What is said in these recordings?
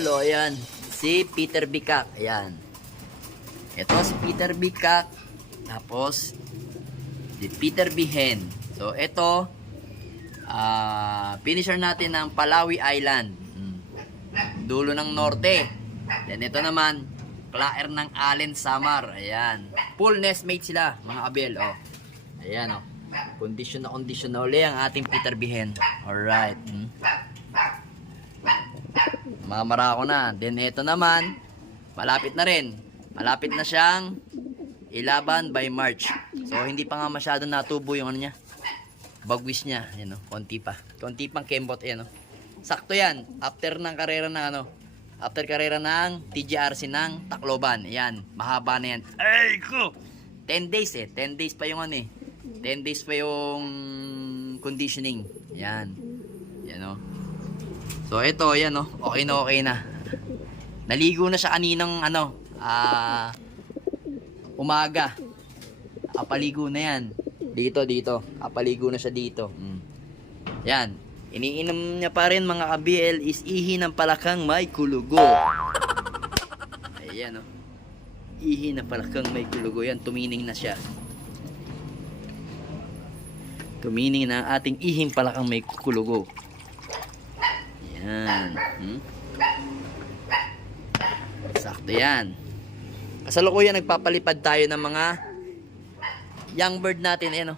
Abel, o ayan. Si Peter Bicak, ayan. Ito si Peter Bicak. Tapos, si Peter Bihen. So, ito, ah finisher natin ng Palawi Island. Mm. Dulo ng norte. Then, ito naman, Claer ng Allen Samar. Ayan. Full nestmate sila, mga Abel, o. Ayan, o. Condition na condition na uli ang ating Peter Bihen. Alright. Mm. Mamara ko na. Then ito naman, malapit na rin. Malapit na siyang ilaban by March. So hindi pa nga masyado natubo yung ano niya. Bagwis niya, you know, konti pa. Konti pang kembot, yan, no. Sakto yan, after ng karera ng ano, after karera ng TGRC ng Tacloban. Yan, mahaba na yan. Ay, ko! 10 days eh, 10 days pa yung ano eh. 10 days pa yung conditioning. Yan. Yan, no. So ito, yan no. Okay na okay na. Naligo na siya kaninang ano, ah umaga. Apaligo na yan. Dito, dito. Apaligo na siya dito. Mm. Yan. Iniinom niya pa rin mga ka-BL is ihi ng palakang may kulugo. Ayan no. Ihi ng palakang may kulugo. Yan, tumining na siya. Tumining na ating ihing palakang may kulugo. Yan. Hmm? Sakto yan. Kasalukuyan nagpapalipad tayo ng mga young bird natin. Ayan o.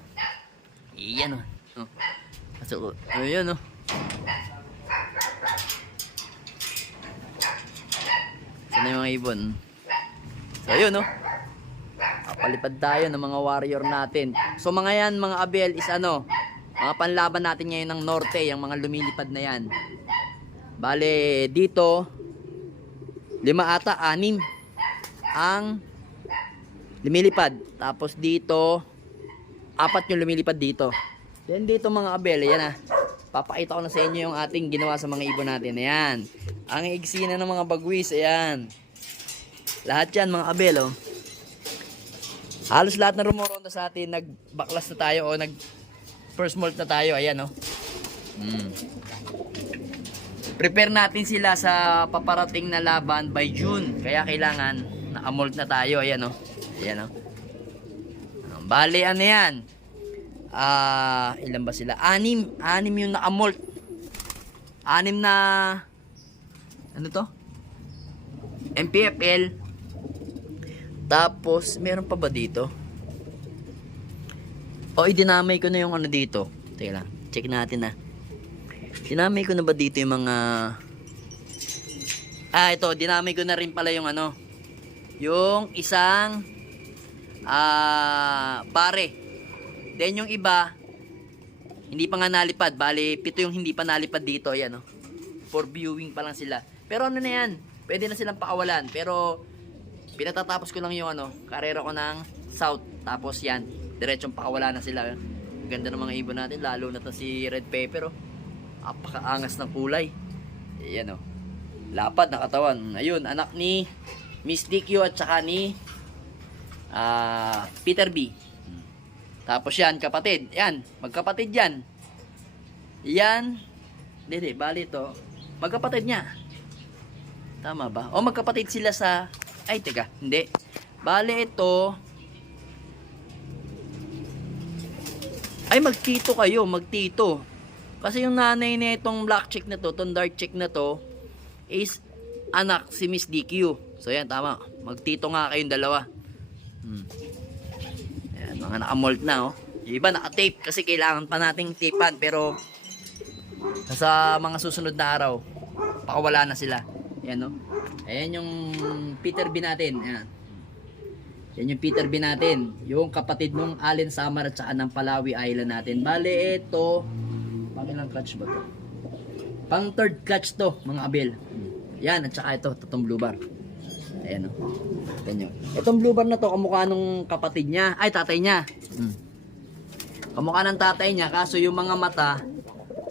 Iyan o. Oh. Kasalu- Ayan o. Saan na yung mga ibon? So ayun o. Papalipad tayo ng mga warrior natin. So mga yan, mga abel is ano, mga panlaban natin ngayon ng norte, yung mga lumilipad na yan. Bale, dito, lima ata, anim ang lumilipad. Tapos dito, apat yung lumilipad dito. Then dito mga abel, yan ah. Papakita ko na sa inyo yung ating ginawa sa mga ibon natin. Ayan. Ang igsina ng mga bagwis, ayan. Lahat yan mga abel, oh. Halos lahat na rumoronda sa atin, nagbaklas na tayo o nag first molt na tayo. Ayan, oh. Mm. Prepare natin sila sa paparating na laban by June. Kaya kailangan na-amolt na tayo. Ayan, oh. Ayan, oh. Bale, ano yan? Ah, ilan ba sila? Anim. Anim yung na-amolt. Anim na... Ano to? MPFL. Tapos, meron pa ba dito? O, idinamay ko na yung ano dito. Teka lang. Check natin na. Dinamay ko na ba dito yung mga... Ah, ito. Dinamay ko na rin pala yung ano. Yung isang... Ah... pare. Then yung iba... Hindi pa nga nalipad. Bali, pito yung hindi pa nalipad dito. Ayan, oh. For viewing pa lang sila. Pero ano na yan? Pwede na silang pakawalan. Pero pinatatapos ko lang yung ano, karera ko ng south. Tapos yan, diretsong pakawala na sila. Ganda ng mga ibon natin, lalo na to si Red Pepper oh. Apakaangas ng kulay. Ayan oh. Lapad na katawan. Ayun, anak ni Miss DQ at saka ni ah, Peter B. Tapos yan, kapatid. Yan, magkapatid yan. Yan. Hindi, bali to. Magkapatid niya. Tama ba? O magkapatid sila sa... Ay, teka. Hindi. Bale, ito... Ay, magtito kayo. Magtito. Kasi yung nanay na itong black chick na to, itong dark chick na to, is anak si Miss DQ. So, yan, tama. Magtito nga kayong dalawa. Hmm. Ayan, mga nakamold na, oh. Yung iba naka-tape kasi kailangan pa nating tapean pero sa mga susunod na araw, pakawala na sila. Ayan, no? Ayan yung Peter B natin. Ayan. Yan yung Peter B natin. Yung kapatid nung Allen Samar at saka ng Palawi Island natin. Bale, ito. Pakilang clutch ba to? Pang third clutch to, mga abel. Yan, at saka ito, itong blue bar. Ayan, no? Ito nyo. Itong blue bar na to, kamukha nung kapatid niya. Ay, tatay niya. Hmm. Kamukha ng tatay niya, kaso yung mga mata,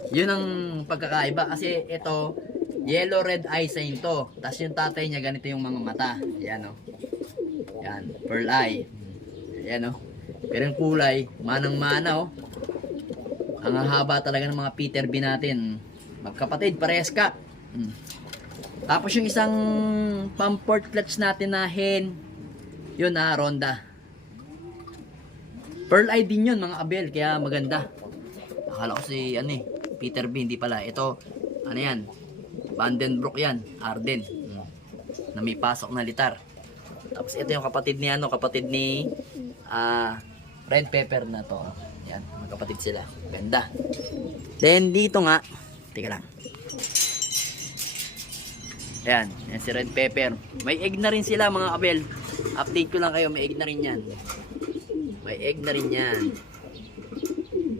yun ang pagkakaiba. Kasi ito, yellow red eye sign to. Tapos yung tatay niya, ganito yung mga mata. Ayan, no? Yan, pearl eye. Ayan, no? Pero yung kulay, manang-mana, oh. Ang haba talaga ng mga Peter B natin. Magkapatid, parehas ka. Hmm. Tapos yung isang pump port clutch natin na hen, yun na, Ronda. Pearl eye din yun mga abel, kaya maganda. Akala ko si, ano eh, Peter B, hindi pala. Ito, ano yan, Vandenbroek yan, Arden. Mm. Na may pasok na litar. Tapos ito yung kapatid ni ano, kapatid ni ah Red Pepper na to. Magkapatid sila. Ganda. Then dito nga, tika lang. Yan, yan si Red Pepper. May egg na rin sila mga kabel. Update ko lang kayo, may egg na rin yan. May egg na rin yan.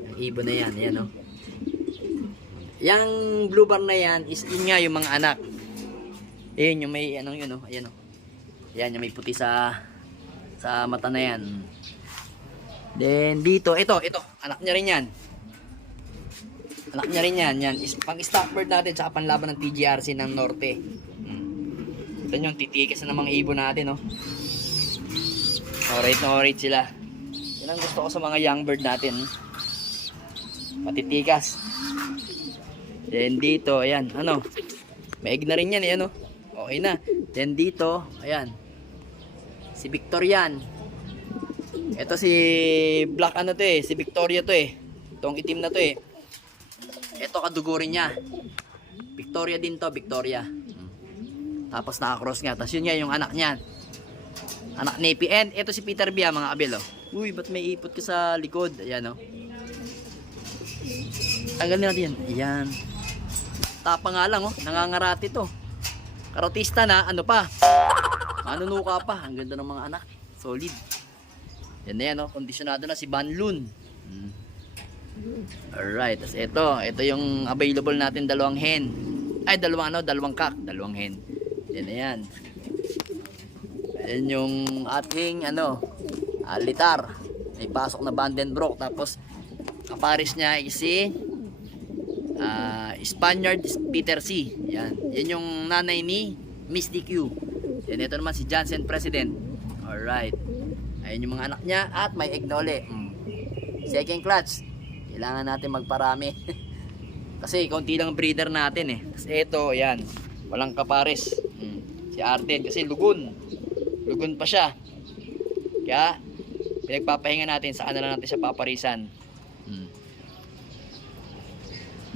Ang ibon na yan, ayan oh. Yang blue bar na yan is yun nga yung mga anak. Ayan yung may anong yun oh, ayan oh. Yan yung may puti sa sa mata na yan. Then dito, ito, ito, anak niya rin yan. Anak niya rin yan, yan. Is, pang stock natin sa panlaban ng TGRC ng Norte. Hmm. Ito yung titikas na ng mga ibon natin, no. Alright na alright sila. Yan ang gusto ko sa mga young bird natin. Matitikas. Then dito, ayan, ano. May egg na rin yan, eh, ano. Okay na. Then dito, ayan. Si Victorian. Ito si Black ano to eh, si Victoria to eh. Itong itim na to eh. Ito kadugo rin niya. Victoria din to, Victoria. Tapos naka-cross nga. Tapos yun nga yung anak niya. Anak ni P. And ito si Peter Bia, mga abel oh. Uy, ba't may ipot ka sa likod? Ayan oh. Tanggalin natin yan. Ayan. Tapa nga lang oh. Nangangarati to. Karotista na, ano pa? Manunuka pa. Ang ganda ng mga anak. Solid. Yan na yan, no? Kondisyonado na si Banlun. Hmm. Alright. Tapos ito. Ito yung available natin dalawang hen. Ay, dalawang ano? Dalawang kak. Dalawang hen. Yan na yan. Yan yung ating ano, ah, litar. May pasok na Vandenbroek. Tapos, kaparis niya is si ah, Spaniard Peter C. Yan. Yan yung nanay ni Miss DQ. Yan ito naman si Johnson President. Alright. Ayun yung mga anak niya at may uli. Mm. Second clutch. Kailangan natin magparami. Kasi konti lang ang breeder natin eh. Tapos ito, yan. Walang kapares. Mm. Si Arden kasi lugun. Lugun pa siya. Kaya pinagpapahinga natin saan na lang natin siya paparisan. Mm.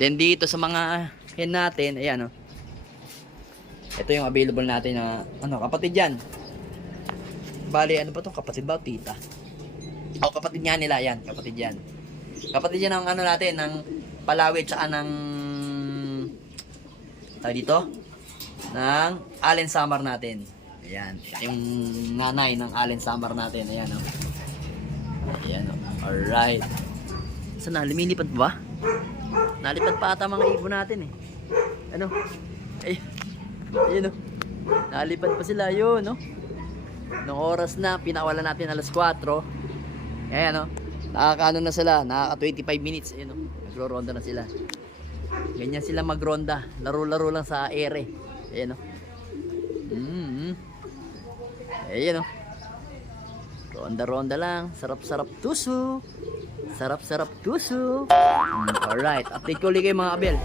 Then dito sa mga hen natin, ayan oh. Ito yung available natin na ano, kapatid yan. Bali, ano ba to? Kapatid ba o tita? O, kapatid nga nila, yan. Kapatid yan. Kapatid yan ng ano natin, ng palawid tsaka ng tawag dito? Ng Allen Summer natin. Ayan. Yung nanay ng Allen Summer natin. Ayan, o. Ayan, o. Alright. Saan na? Lumilipad ba? Nalipad pa ata mga ibon natin eh. Ano? Ay, ayun o. Nalipad pa sila yun, no? Nung oras na, pinakawala natin alas 4. Ayan, no? Nakakaano na sila, nakaka 25 minutes. Ayan, no? Nagro-ronda na sila. Ganyan sila magronda. Laro-laro lang sa ere. Ayan, no? Mm-hmm. Ayan, no? Ronda-ronda lang. Sarap-sarap tuso. Sarap-sarap tuso. Mm, alright. Update ko ulit kayo mga abel.